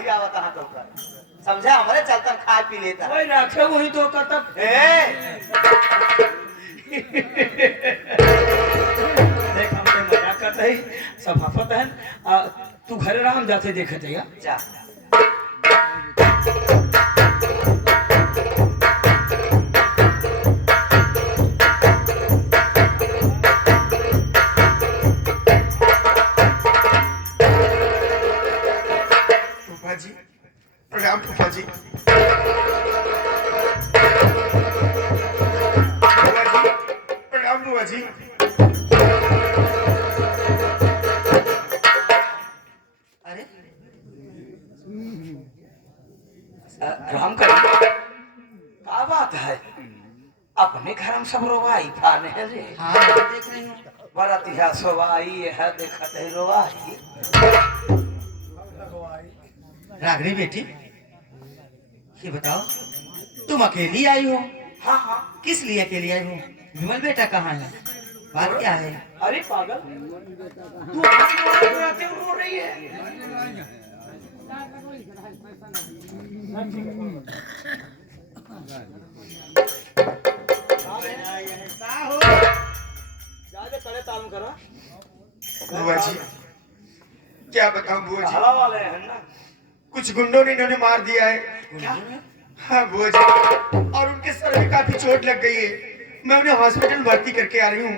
ही आवत है तो समझा हमारे चलता खा पी लेता वही रखे वही तो कतक देख हम पे मजाक करते ही सभापत है तू घरे राम जाते देखते या जा प्रणाम फूफा जी। प्रणाम बुआ जी। अरे राम कर क्या बात है अपने घर में सब रोवाई फाने है रे हाँ देख रही हूँ बड़ा तिहा सोवाई है देखत है रोवाई रागनी बेटी ये बताओ तुम अकेली आई हो हाँ हाँ किस लिए अकेली आई हो विमल बेटा कहाँ है बात क्या है अरे पागल तू रोते रो रही है करे तालम करो बुआ जी क्या बताऊं बुआ जी हला वाले हैं ना कुछ गुंडों ने इन्होंने मार दिया है क्या हाँ बुआ जी और उनके सर में काफी चोट लग गई है मैं उन्हें हॉस्पिटल भर्ती करके आ रही हूँ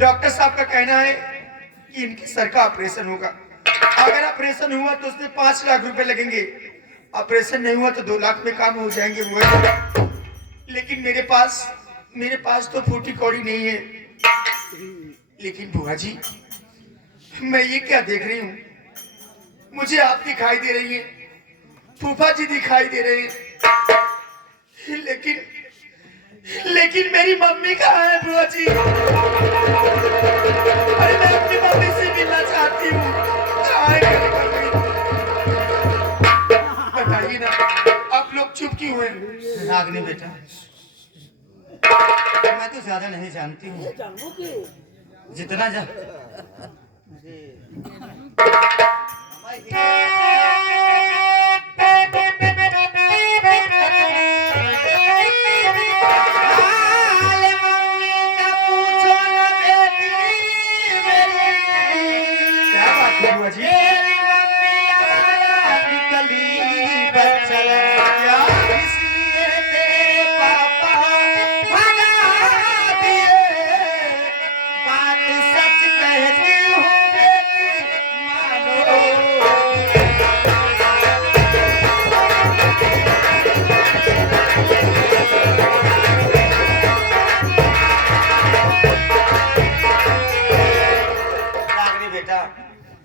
डॉक्टर साहब का कहना है कि इनके सर का ऑपरेशन होगा अगर ऑपरेशन हुआ तो उसमें 5 लाख रुपए लगेंगे ऑपरेशन नहीं हुआ तो 2 लाख में काम हो जाएंगे बुआ जी लेकिन मेरे पास तो फूटी कौड़ी नहीं है लेकिन बुआ जी मैं ये क्या देख रही हूँ मुझे आप दिखाई दे रही है फूफा जी दिखाई दे रहे हैं लेकिन मेरी मम्मी कहाँ है बुआ जी अरे मैं अपनी मम्मी से मिलना चाहती हूँ कहाँ है मेरी मम्मी बताइए ना आप लोग चुप क्यों हैं रागनी बेटा मैं तो ज्यादा नहीं जानती हूँ जितना जा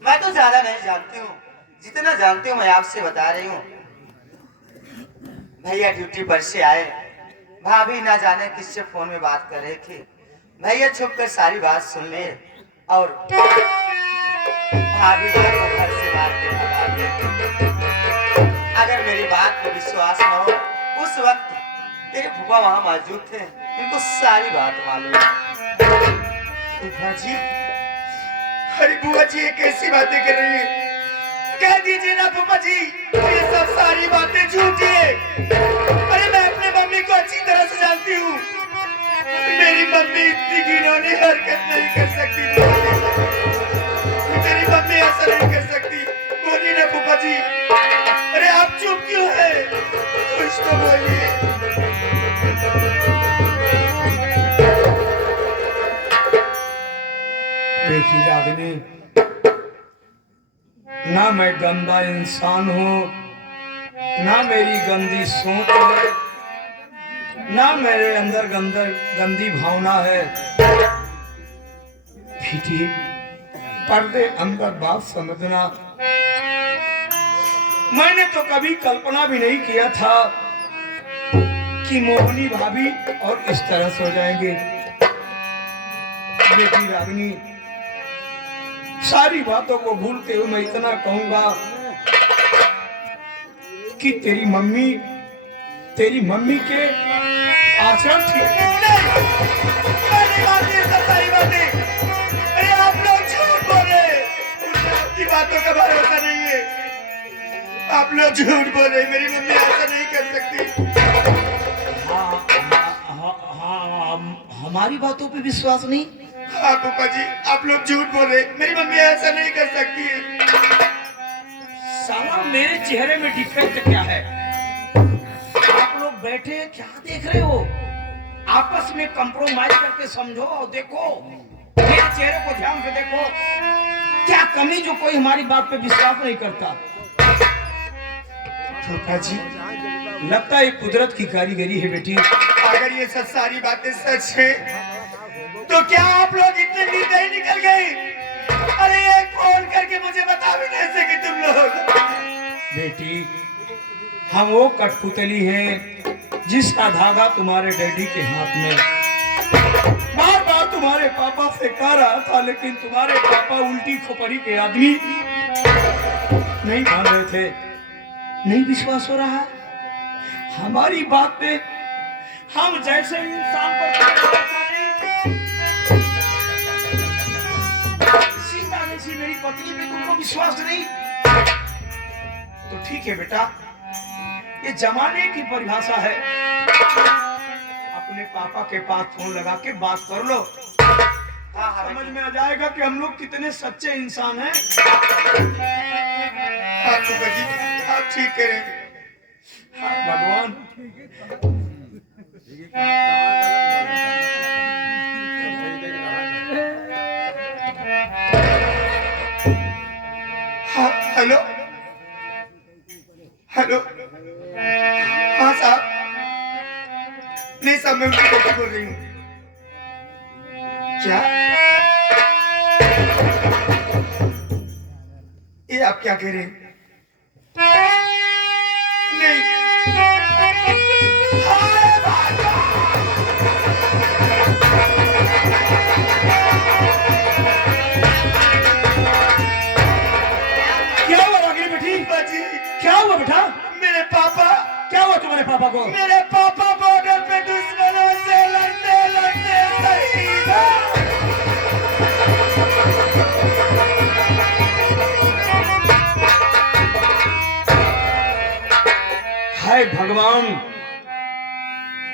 मैं तो ज्यादा नहीं जानती हूँ जितना जानती हूँ मैं आपसे बता रही हूँ भैया ड्यूटी पर से आए भाभी ना जाने किससे फोन में बात कर रहे थे भैया छुप कर सारी बात सुन ले और भाभी को घर से बात अगर मेरी बात को विश्वास न हो उस वक्त तेरे फूफा वहां मौजूद थे इनको सारी बात मालूम है फूफा जी अरे बुआ जी ये कैसी बातें कर रही है कह दीजिए ना फूफा जी ये सब सारी बातें झूठी है अरे मैं अपने मम्मी को अच्छी तरह से जानती हूँ मेरी मम्मी इतनी घिनौनी हरकत नहीं कर सकती मेरी मम्मी ऐसा नहीं कर सकती बोलिए ना फूफा जी अरे आप चुप क्यों है कुछ तो बोलिए बेटी रागिनी ना मैं गंदा इंसान हूँ ना मेरी गंदी सोच है ना मेरे अंदर गंदी भावना है बेटी पर्दे अंदर बात समझना मैंने तो कभी कल्पना भी नहीं किया था कि मोहनी भाभी और इस तरह से हो जाएंगे बेटी रागिनी सारी बातों को भूलते हुए मैं इतना कहूंगा कि तेरी मम्मी के आचरण ठीक सारी बातें अरे आप लोग झूठ बोले आपकी बातों का भरोसा नहीं है आप लोग झूठ बोल रहे हैं, मेरी मम्मी ऐसा नहीं कर सकती। हमारी बातों पे विश्वास नहीं? हाँ पापा जी, आप लोग झूठ बोल रहे हैं, मेरी मम्मी ऐसा नहीं कर सकती है। साला मेरे चेहरे में डिफेक्ट क्या है? आप लोग बैठे क्या देख रहे हो? आपस में कंप्रोमाइज करके समझो और देखो, मेरे चेहरे को ध्यान से देखो, क्या कमी जो कोई हमारी बात पे विश्वास नहीं करता। पापा जी, लगता है कुदरत की कारीगरी है बेटी। अगर ये सब सारी बातें सच है तो क्या आप लोग इतने निर्दयी निकल गए? अरे एक फोन करके मुझे बता भी नहीं सके तुम लोग। बेटी, हम वो कठपुतली हैं जिसका धागा तुम्हारे डैडी के हाथ में। बार बार तुम्हारे पापा से कह रहा था, लेकिन तुम्हारे पापा उल्टी खोपड़ी के आदमी नहीं मान रहे थे। नहीं विश्वास हो रहा हमारी बात पे? हम जैसे इंसान पर सीता जैसी मेरी पत्नी पे तुमको विश्वास नहीं? तो ठीक है बेटा, ये जमाने की परिभाषा है। अपने पापा के पास फोन लगा के बात कर लो, समझ में आ जाएगा कि हम लोग कितने सच्चे इंसान हैं। हाँ पापा जी, आप ठीक कह रहे हैं। भगवान, हाँ, हेलो हेलो, हाँ साहब, नहीं साहब, मैं उनकी बेटी बोल रही हूँ। क्या? ये आप क्या कह रहे हैं? नहीं। हाय भगवान! क्या हुआ रागिनी बेटी? बाजी, क्या हुआ बेटा? मेरे पापा, क्या हुआ तुम्हारे पापा को? मेरे पापा बॉर्डर पे दुश्मनों से लड़ते लड़ते शहीद हैं। हाय भगवान,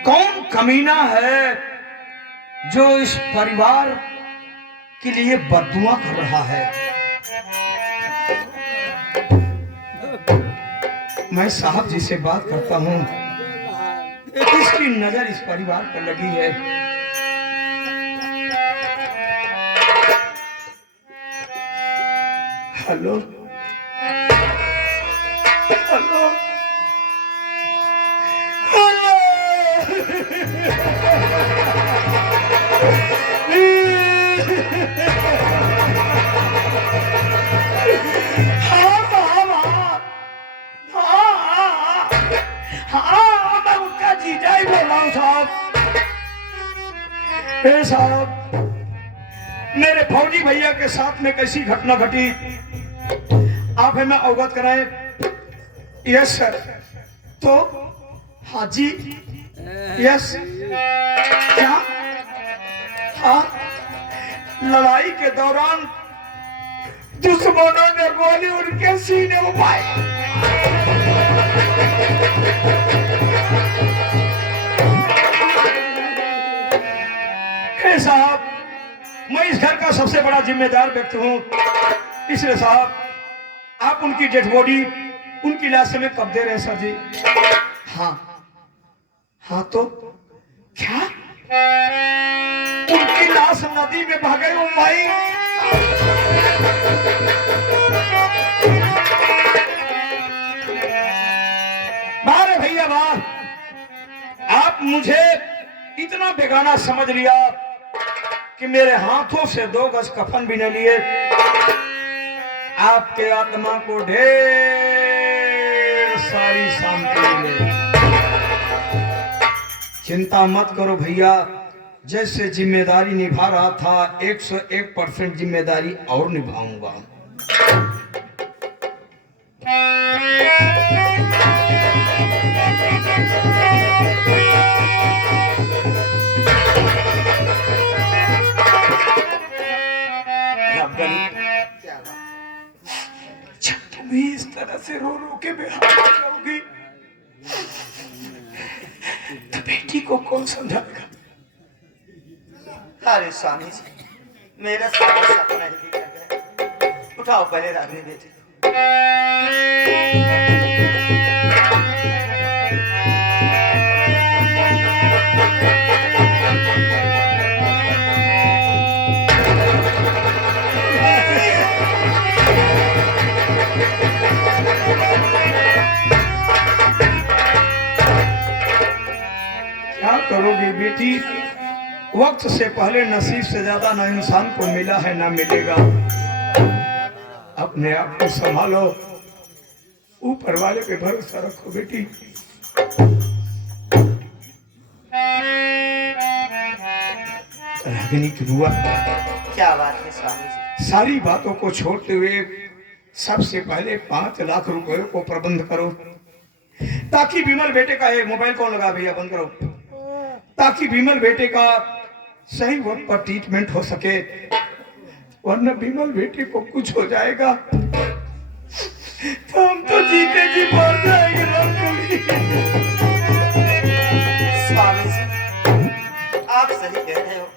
कौन कमीना है जो इस परिवार के लिए बददुआ कर रहा है? मैं साहब जी से बात करता हूँ, किसकी नजर इस परिवार पर लगी है? हेलो हेलो मैं उनका जीजा ही बोल रहा हूँ साहब। साहब, मेरे फौजी भैया के साथ में कैसी घटना घटी आप हमें अवगत कराएं। Yes sir. तो हाँ जी, यस। क्या? हाँ, लड़ाई के दौरान दुश्मनों ने गोली उनके सीने में पाई। साहब, मैं इस घर का सबसे बड़ा जिम्मेदार व्यक्ति हूँ, इसलिए साहब आप उनकी डेड बॉडी उनकी लाश में कब दे रहे हैं सर जी? हाँ हाँ, तो क्या उनकी लाश नदी में बह गई? भाई बाहर भैया बाहर, आप मुझे इतना बेगाना समझ लिया कि मेरे हाथों से 2 गज कफन भी न लिए। आपके आत्मा को ढेर सारी शांति मिले। चिंता मत करो भैया, जैसे जिम्मेदारी निभा रहा था 101% जिम्मेदारी और निभाऊंगा। भी इस तरह से रो रो के बेहाल हो जाओगी तो बेटी को कौन समझाएगा? अरे स्वामी जी, मेरा सारा सपना ही बिगड़ गया। उठाओ पहले रागिनी बेटी को। क्या करोगी बेटी? वक्त से पहले नसीब से ज्यादा ना इंसान को मिला है ना मिलेगा। अपने आप को संभालो, ऊपर वाले पे भरोसा रखो बेटी। रागिनी की बुआ, क्या बात है स्वामी जी? सारी बातों को छोड़ते हुए सबसे पहले 5 लाख रुपए को प्रबंध करो, ताकि विमल बेटे का, ये मोबाइल कौन लगा भैया, बंद करो, ताकि विमल बेटे का सही वक्त पर ट्रीटमेंट हो सके, वरना विमल बेटे को कुछ हो जाएगा तो हम तो जीते जी मर जाएंगे। स्वामी जी, आप सही कह रहे हो।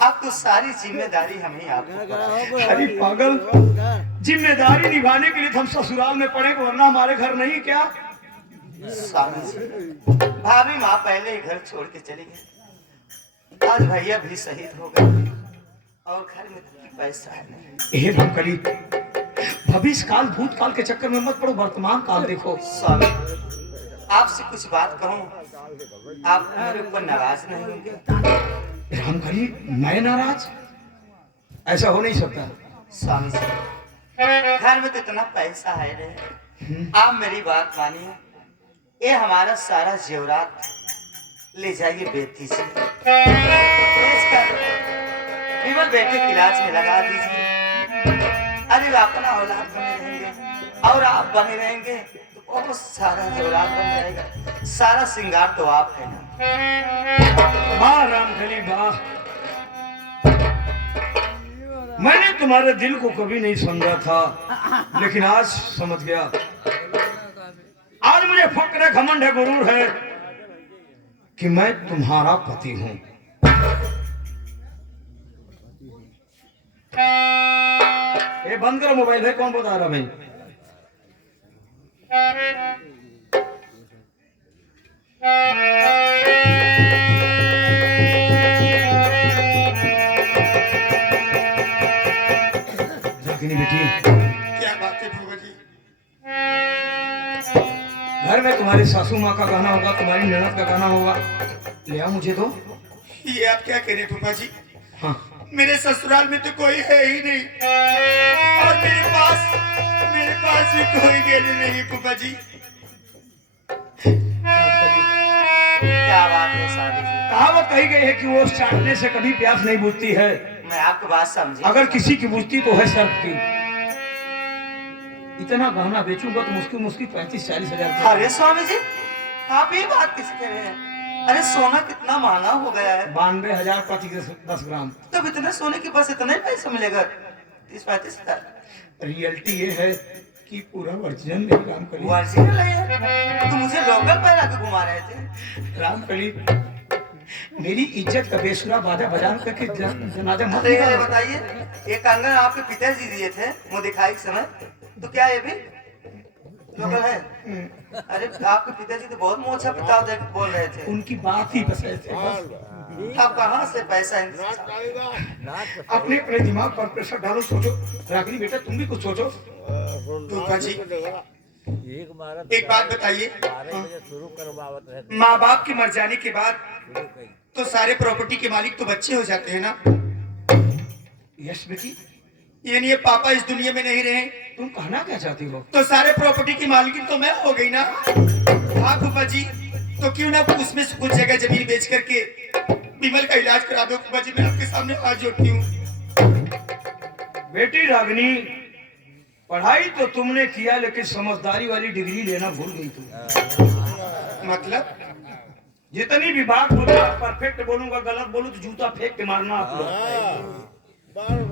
अब तो सारी जिम्मेदारी हमें आपको। अरे पागल, जिम्मेदारी निभाने के लिए तो हम ससुराल में पड़े, वरना हमारे घर नहीं क्या? स्वामी जी, भाभी माँ पहले ही घर छोड़ के चली गई। आज भैया भी शहीद हो गए और घर में पैसा है नहीं। हे भंकली, भविष्य काल भूतकाल के चक्कर में मत पड़ो, वर्तमान काल देखो। स्वामी, आपसे कुछ बात कहूँ, आप मेरे ऊपर नाराज नहीं होंगे? रामकली, मैं नाराज? ऐसा हो नहीं सकता। स्वामी जी, घर में तो इतना पैसा है रे, आप मेरी बात मानिए, ये हमारा सारा जेवरात ले जाइए बेटी से, बेचकर विमल बेटे के इलाज में लगा दीजिए। अरे अपना औलाद बने रहेंगे और आप बने रहेंगे तो बहुत सारा जेवरात बन जाएगा। सारा श्रृंगार तो आप है ना। वाह रामकली वाह, मैंने तुम्हारे दिल को कभी नहीं समझा था, लेकिन आज समझ गया। आज मुझे फक्र है, घमंड है, गुरूर है कि मैं तुम्हारा पति हूं। ये बंद करो मोबाइल, है कौन बता रहा भाई? बेटी, क्या बात है फूफा जी? घर में तुम्हारी सासू माँ का गाना होगा, तुम्हारी ननद का गाना होगा, ले आओ मुझे दो। ये आप क्या कह रहे हैं फूफा जी? हाँ, मेरे ससुराल में तो कोई है ही नहीं और मेरे पास भी कोई गहने नहीं फूफा जी। क्या बात है शादी जी? कहावत कही गई है कि वो चाटने से कभी प्यास नहीं बुझती है, मैं आपकी बात समझी। अगर किसी की बुझती तो है सर्फ की। इतना गहना बेचूंगा तो मुश्किल मुश्किल 35-40 हजार। अरे स्वामी जी, आप ये बात किस कह रहे हैं? अरे सोना कितना महंगा हो गया है। 92,000 प्रति 10 ग्राम। तब इतने सोने की बस इतना ही पैसा मिलेगा? 30-35 हजार। रियलिटी ये है कि पूरा ओरिजिनल नहीं रामकली। ओरिजिनल है? तो मुझे लोकल पैर आके घुमा रहे थे। रामकली, मेरी इज्जत का बेसुरा बाजा बजा करके जनाजा मत अरे निकालो। बताइए, ये कंगन आपके पिताजी दिए थे वो दिखाई के समय, तो क्या ये भी लोकल है? अरे आपके पिताजी तो बहुत मोछा पिता देख बोल रहे थे। उनकी बात ही बस ऐसे बस। आप कहाँ से पैसा अपने अपने दिमाग पर प्रेशर डालो, सोचो। रागिनी बेटा, तुम भी कुछ सोचो। फूफा जी, एक बात बताइए, माँ बाप के मर जाने के बाद तो सारे प्रॉपर्टी के मालिक तो बच्चे हो जाते हैं ना? यस बेटी। यानी ये पापा इस दुनिया में नहीं रहे तुम कहना क्या चाहती हो? तो सारे प्रॉपर्टी की मालिकिन तो मैं हो गई ना? हाँ फूफा जी, तो क्यों ना उसमें से कुछ जगह जमीन बेच करके विमल का इलाज करा दो फूफा जी। मैं आपके सामने हाथ जोड़ती हूँ। बेटी रागिनी, पढ़ाई तो तुमने किया, लेकिन समझदारी वाली डिग्री लेना भूल गई तुम। मतलब? जितनी भी बात बोलूंगा परफेक्ट बोलूंगा, गलत बोलूं तो जूता फेंक के मारना आप लोग।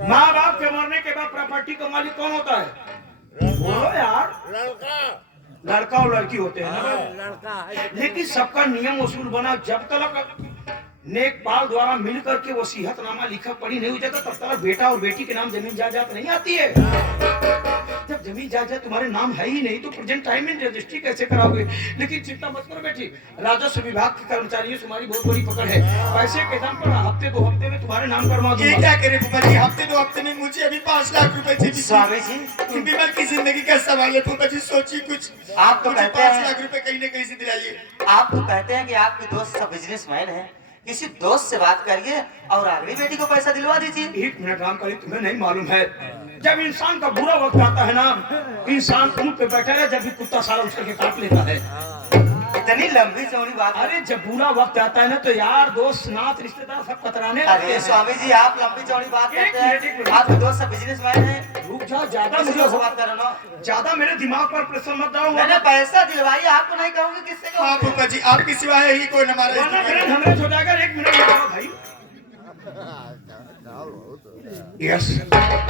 माँ बाप के मरने के बाद प्रॉपर्टी का मालिक कौन होता है? बोलो यार। लड़का और लड़की होते हैं ना, लेकिन सबका नियम उसूल बना, जब तक नेकपाल द्वारा मिल करके वसीयतनामा लिखा पढ़ी नहीं हो जाता तब तक बेटा और बेटी के नाम जमीन जायदाद नहीं आती है। जब जमीन जायदाद तुम्हारे नाम है ही नहीं तो प्रेजेंट टाइम में रजिस्ट्री कैसे कराओगे? लेकिन चिंता मत करो बेटी, राजस्व विभाग के कर्मचारियों से तुम्हारी बहुत बड़ी पकड़ है। पैसे के दाम पर हफ्ते 2 हफ्ते में तुम्हारे नाम करवा ये दूंगा। क्या करे फूफा जी, हफ्ते 2 हफ्ते में मुझे अभी 5 लाख रुपए चाहिए। स्वामी जी, विमल की जिंदगी का सवाल है फूफा जी, सोचिए कुछ। आप तो मुझे कहते 5 हैं, लाख रुपए कहीं ना कहीं से दिलाइए। आप तो कहते हैं कि आपके दोस्त सब बिजनेसमैन है, किसी दोस्त से बात करिए और अगली बेटी को पैसा दिलवा दीजिए। 1 मिनट राम करी, तुम्हें नहीं मालूम है, जब इंसान का बुरा वक्त आता है ना, इंसान ऊँट पे बैठा है, जब भी कुत्ता साला उठ करके काट लेता है। इतनी लंबी चौड़ी बात है। अरे जब बुरा वक्त आता है ना तो यार दोस्त नात रिश्तेदार सब कतराने लगते अरे हैं। स्वामी जी, आप लंबी चौड़ी बात एक करते मिनट, एक हैं, मिनट। आपके दोस्त सब बिजनेसमैन है, रुक जाओ, ज्यादा किसी मुझे दोस्त से बात कर रहा हूँ। ज्यादा मेरे दिमाग पर प्रेशर मत डालो। मैंने पैसा दिलवाइए, आपको नहीं कहूँगी, किससे हाँ कहूँगी? फूफा जी, आपके सिवा है ही कोई न हमारा वरना इस फिर दुनिया में। हमें हो जाएगा। 1 मिनट रुक जाओ भाई। यस,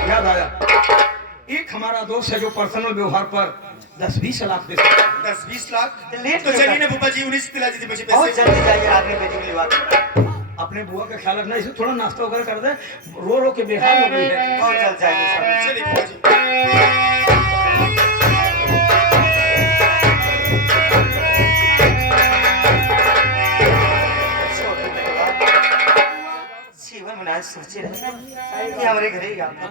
याद आया, एक हमारा दोस्त है जो पर्सनल व्यवहार पर 10-20 लाख दे सकता है। 10-20 लाख तो लेट तो क्यों चलिए कर- ना फूफा जी, 19 दिला दीजिए मुझे बहुत पैसे। जल्दी जाइए, आदमी बेटी को दिलवा दीजिए। अपने बुआ का ख्याल रखना, इसे थोड़ा नाश्ता वगैरह कर दे, रो रो के बेहाल हो गई है। बहुत जल्द जाइए स्वामी जी। चलिए फूफा जी। छोटे परिवार, जीवन में ना सोचे रहे कि हमारे घरे ही आपका